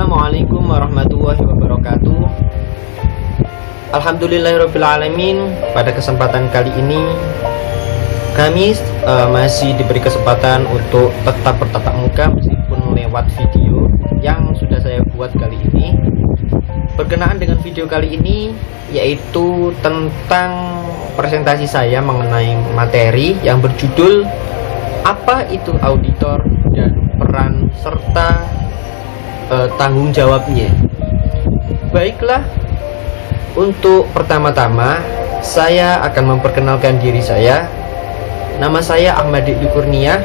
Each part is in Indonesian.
Assalamualaikum warahmatullahi wabarakatuh. Alhamdulillahirrabbilalamin. Pada kesempatan kali ini kami masih diberi kesempatan untuk tetap bertatap muka meskipun lewat video yang sudah saya buat kali ini. Berkenaan dengan video kali ini yaitu tentang presentasi saya mengenai materi yang berjudul apa itu auditor dan peran serta tanggung jawabnya. Baiklah, untuk pertama-tama saya akan memperkenalkan diri saya. Nama saya Ahmad Dikdi Kurnia.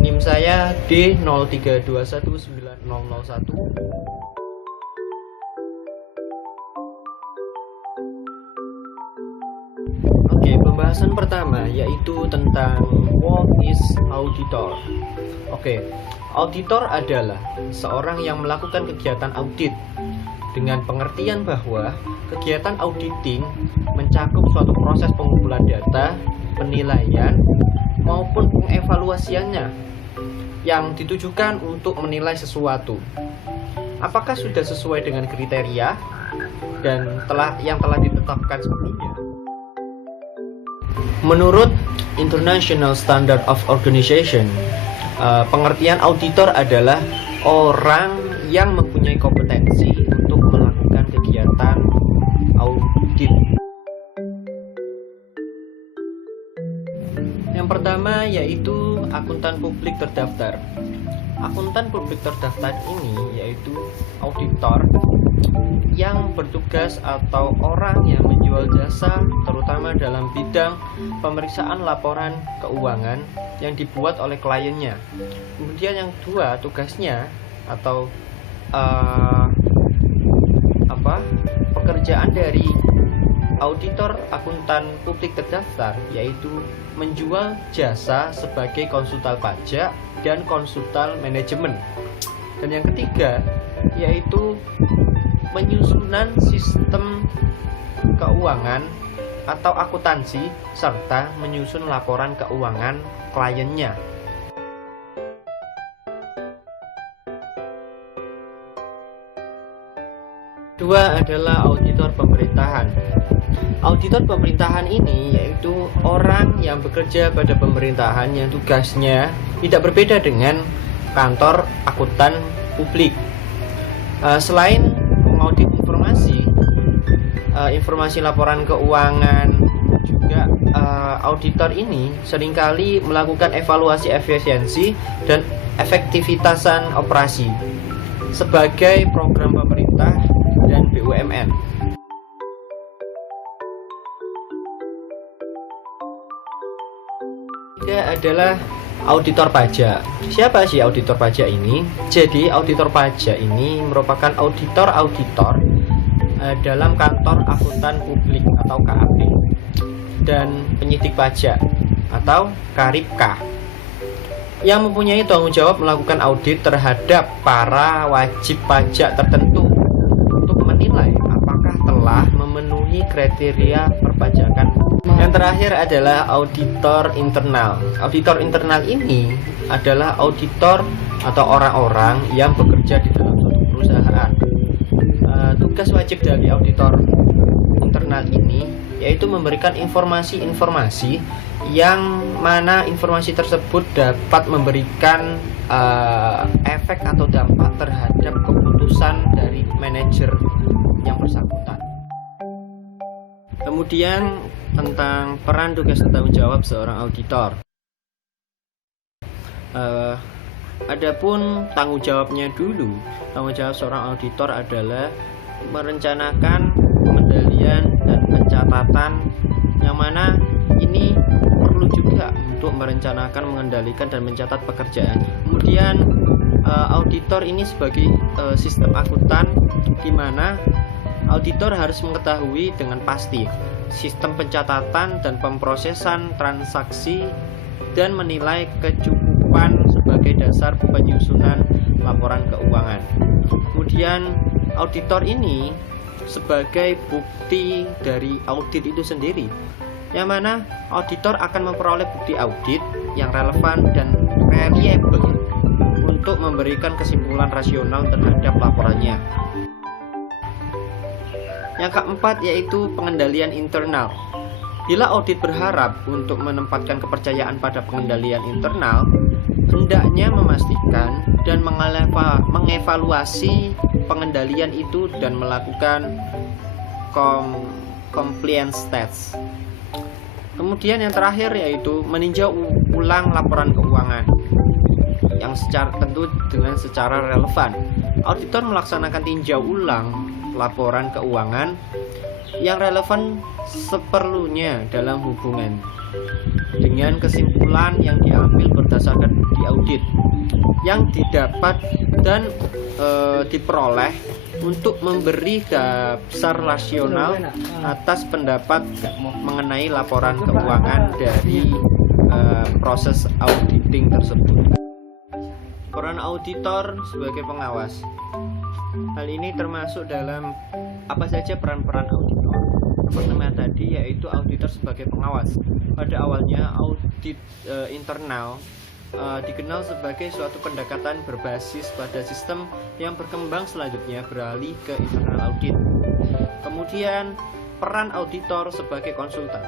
NIM saya D03219001. Oke, pembahasan pertama yaitu tentang what is auditor. Oke, auditor adalah seorang yang melakukan kegiatan audit dengan pengertian bahwa kegiatan auditing mencakup suatu proses pengumpulan data, penilaian, maupun pengevaluasiannya yang ditujukan untuk menilai sesuatu. Apakah sudah sesuai dengan kriteria dan yang telah ditetapkan sebelumnya? Menurut International Standard of Organization, pengertian auditor adalah orang yang mempunyai kompetensi untuk melakukan kegiatan audit. Yang pertama yaitu akuntan publik terdaftar. Akuntan publik terdaftar ini yaitu auditor yang bertugas atau orang yang menjual jasa terutama dalam bidang pemeriksaan laporan keuangan yang dibuat oleh kliennya. Kemudian yang kedua, tugasnya atau pekerjaan dari auditor akuntan publik terdaftar yaitu menjual jasa sebagai konsultan pajak dan konsultan manajemen. Dan yang ketiga yaitu penyusunan sistem keuangan atau akuntansi serta menyusun laporan keuangan kliennya. Kedua adalah auditor pemerintahan. Auditor pemerintahan ini yaitu orang yang bekerja pada pemerintahan yang tugasnya tidak berbeda dengan kantor akuntan publik. Selain mengaudit informasi laporan keuangan, juga auditor ini seringkali melakukan evaluasi efisiensi dan efektivitasan operasi sebagai program pemerintah dan BUMN. Ketiga adalah auditor pajak. Siapa sih auditor pajak ini? Jadi auditor pajak ini merupakan auditor dalam kantor akuntan publik atau KAP dan penyidik pajak atau KARIPKA yang mempunyai tanggung jawab melakukan audit terhadap para wajib pajak tertentu untuk menilai apakah telah memenuhi kriteria perpajakan. Yang terakhir adalah auditor internal. Auditor internal ini adalah auditor atau orang-orang yang bekerja di dalam suatu perusahaan. Tugas wajib dari auditor internal ini yaitu memberikan informasi-informasi yang mana informasi tersebut dapat memberikan efek atau dampak terhadap keputusan dari manajer yang bersangkutan. Kemudian tentang peran, tugas, dan tanggung jawab seorang auditor. Adapun tanggung jawabnya dulu, tanggung jawab seorang auditor adalah merencanakan pengendalian dan pencatatan, yang mana ini perlu juga untuk merencanakan, mengendalikan, dan mencatat pekerjaan. Kemudian auditor ini sebagai sistem akuntan, di mana auditor harus mengetahui dengan pasti sistem pencatatan dan pemrosesan transaksi dan menilai kecukupan sebagai dasar penyusunan laporan keuangan. Kemudian auditor ini sebagai bukti dari audit itu sendiri, yang mana auditor akan memperoleh bukti audit yang relevan dan reliable untuk memberikan kesimpulan rasional terhadap laporannya. Yang keempat yaitu pengendalian internal. Bila audit berharap untuk menempatkan kepercayaan pada pengendalian internal, hendaknya memastikan dan mengevaluasi pengendalian itu dan melakukan compliance test. Kemudian yang terakhir yaitu meninjau ulang laporan keuangan yang tentu dengan secara relevan. Auditor melaksanakan tinjau ulang laporan keuangan yang relevan seperlunya dalam hubungan dengan kesimpulan yang diambil berdasarkan bukti audit yang didapat dan diperoleh untuk memberi dasar rasional atas pendapat mengenai laporan keuangan dari proses auditing tersebut. Peran auditor sebagai pengawas. Hal ini termasuk dalam apa saja peran-peran auditor. Pertama tadi yaitu auditor sebagai pengawas. Pada awalnya audit internal dikenal sebagai suatu pendekatan berbasis pada sistem yang berkembang selanjutnya beralih ke internal audit. Kemudian peran auditor sebagai konsultan.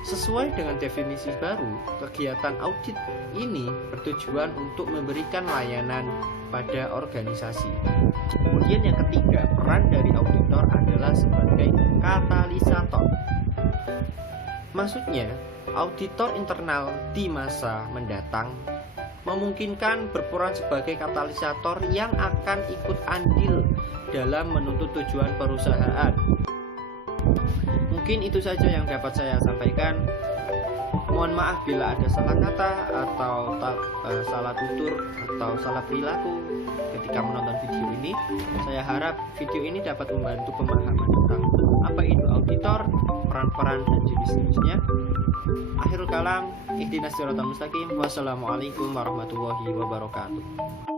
Sesuai dengan definisi baru, kegiatan audit ini bertujuan untuk memberikan layanan pada organisasi. Kemudian yang ketiga, peran dari auditor adalah sebagai katalisator. Maksudnya, auditor internal di masa mendatang memungkinkan berperan sebagai katalisator yang akan ikut andil dalam menuntut tujuan perusahaan. Mungkin itu saja yang dapat saya sampaikan. Mohon maaf bila ada salah kata atau salah tutur atau salah perilaku ketika menonton video ini. Saya harap video ini dapat membantu pemahaman tentang apa itu auditor, peran-peran dan jenis-jenisnya. Akhirul kalam, ihdinas siratal mustaqim. Wassalamualaikum warahmatullahi wabarakatuh.